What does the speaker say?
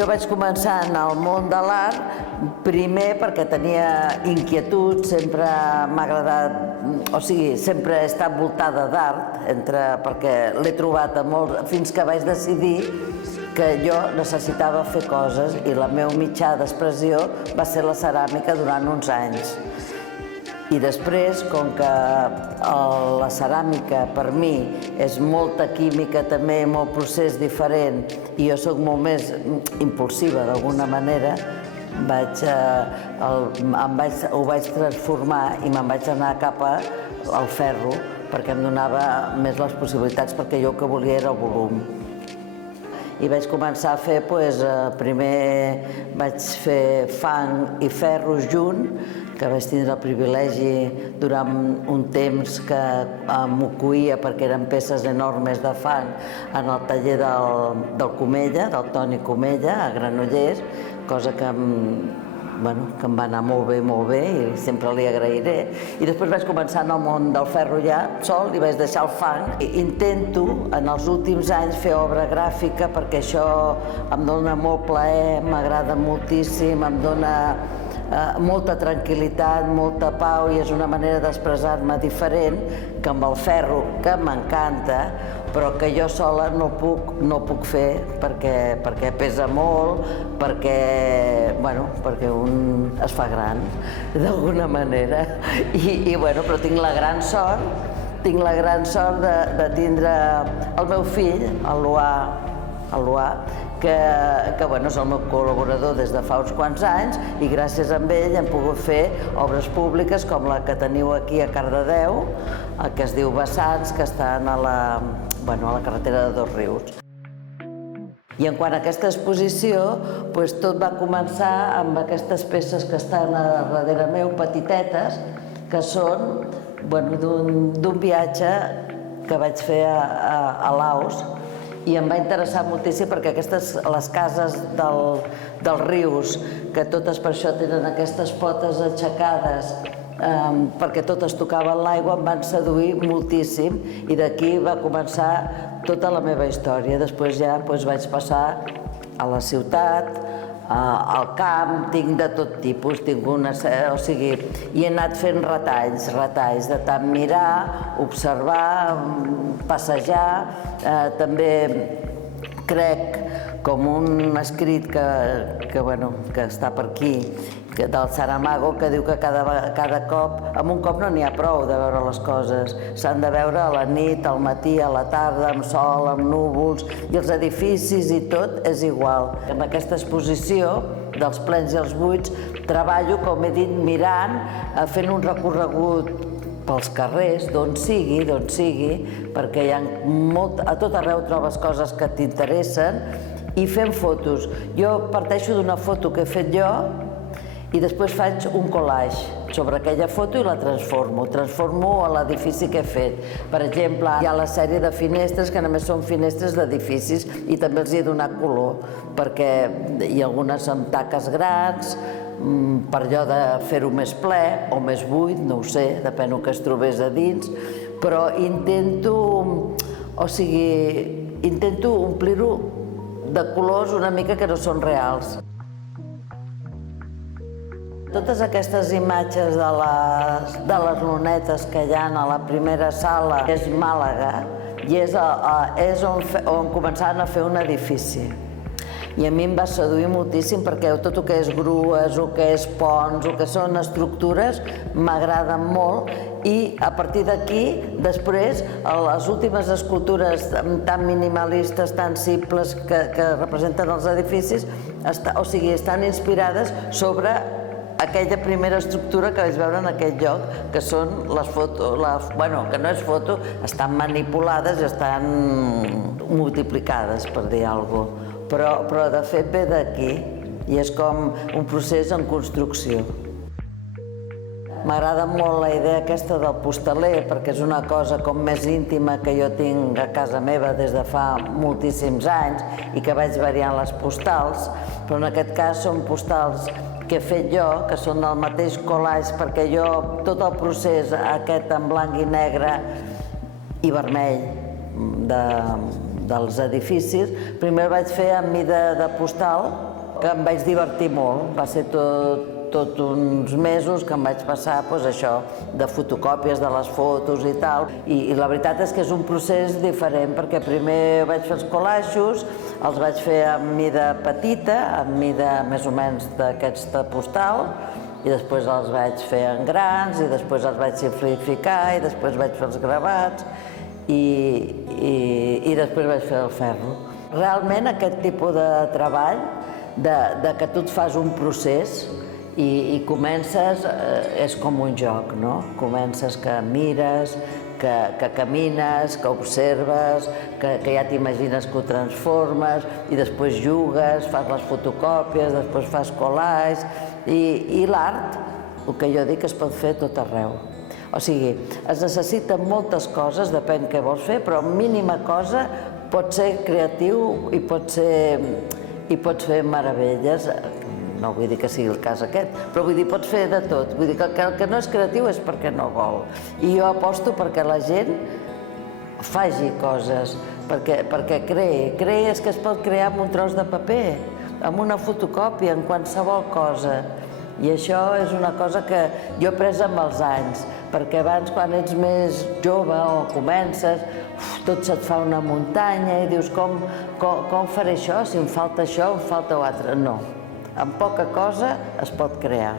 Jo vaig començar en el món de l'art, primer perquè tenia inquietud, sempre m'ha agradat, o sigui, sempre he estat voltada d'art, perquè l'he trobat a molt, fins que vaig decidir que jo necessitava fer coses i el meu mitjà d'expressió va ser la ceràmica durant uns anys. I després, com que la ceràmica per mi és molta química també, molt procés diferent, i jo soc molt més impulsiva d'alguna manera, ho vaig transformar i me'n vaig anar cap al ferro perquè em donava més les possibilitats, perquè jo el que volia era el volum. I vaig començar a fer, primer vaig fer fang i ferro junt, que vaig tindre el privilegi durant un temps que m'ho coïa perquè eren peces enormes de fang en el taller del Comella, del Toni Comella, a Granollers, cosa que em va anar molt bé i sempre li agrairé. I després vaig començar en el món del ferro ja sol i vaig deixar el fang. Intento en els últims anys fer obra gràfica perquè això em dona molt plaer, m'agrada moltíssim, em dona molta tranquil·litat, molta pau i és una manera d'expressar-me diferent que amb el ferro, que m'encanta, però que jo sola no puc fer perquè pesa molt, perquè un es fa gran, d'alguna manera. Però tinc la gran sort de tindre el meu fill, el Luà, que és el meu col·laborador des de fa uns quants anys i gràcies a ell hem pogut fer obres públiques com la que teniu aquí a Cardedeu, que es diu Vessants, que estan a la carretera de Dosrius. I en quant a aquesta exposició, tot va començar amb aquestes peces que estan a darrere meu, petitetes, que són d'un viatge que vaig fer a Laos, i em va interessar moltíssim perquè les cases dels rius, que totes per això tenen aquestes potes aixecades, perquè totes tocaven l'aigua, em van seduir moltíssim i d'aquí va començar tota la meva història. Després ja vaig passar a la ciutat, al camp, tinc de tot tipus, i he anat fent retalls de tant mirar, observar, passejar, també crec com un escrit que està per aquí, del Saramago, que diu que cada cop, amb un cop no n'hi ha prou de veure les coses, s'han de veure a la nit, al matí, a la tarda, amb sol, amb núvols, i els edificis i tot és igual. En aquesta exposició dels plens i els buits treballo, com he dit, mirant, fent un recorregut pels carrers, d'on sigui, perquè a tot arreu trobes coses que t'interessen, i fent fotos. Jo parteixo d'una foto que he fet jo i després faig un collage sobre aquella foto i la transformo a l'edifici que he fet. Per exemple, hi ha la sèrie de finestres que només són finestres d'edificis i també els he donat color, perquè hi ha algunes amb taques grans, per allò de fer-ho més ple o més buit, no ho sé, depèn del que es trobés a dins, però intento omplir-ho de colors una mica que no són reals. Totes aquestes imatges de les lunetes que hi ha a la primera sala és Màlaga i és on començaven a fer un edifici. I a mi em va seduir moltíssim perquè tot el que és grues, el que és ponts, el que són estructures, m'agraden molt i a partir d'aquí, després, les últimes escultures tan minimalistes, tan simples que representen els edificis, estan inspirades sobre aquella primera estructura que vaig veure en aquell lloc, que són les fotos, que no és foto, estan manipulades i estan multiplicades, per dir alguna cosa. Però de fet ve d'aquí i és com un procés en construcció. M'agrada molt la idea aquesta del postaler perquè és una cosa com més íntima que jo tinc a casa meva des de fa moltíssims anys i que vaig variant les postals, però en aquest cas són postals que he fet jo, que són del mateix collage, perquè jo tot el procés aquest en blanc i negre i vermell dels edificis, primer el vaig fer en mida de postal que em vaig divertir molt. Va ser tot uns mesos que em vaig passar això, de fotocòpies de les fotos i tal. I la veritat és que és un procés diferent, perquè primer vaig fer els collages, els vaig fer en mida petita, en mida més o menys d'aquesta postal, i després els vaig fer en grans, i després els vaig simplificar, i després vaig fer els gravats, i després vaig fer el ferro. Realment aquest tipus de treball, de que tu et fas un procés, i comences, és com un joc, no? Comences que mires, que camines, que observes, que ja t'imagines que ho transformes, i després jugues, fas les fotocòpies, després fas collages, i l'art, el que jo dic, es pot fer a tot arreu. O sigui, es necessiten moltes coses, depèn què vols fer, però mínima cosa pot ser creatiu i pots fer meravelles. No vull dir que sigui el cas aquest, però vull dir, pots fer de tot. Vull dir que el que no és creatiu és perquè no vol. I jo aposto perquè la gent faci coses, perquè creï. Creï és que es pot crear amb un tros de paper, amb una fotocòpia, en qualsevol cosa. I això és una cosa que jo he pres amb els anys, perquè abans, quan ets més jove o comences, tot se't fa una muntanya i dius, com faré això? Si em falta això, em falta l'altre. No. Amb poca cosa es pot crear.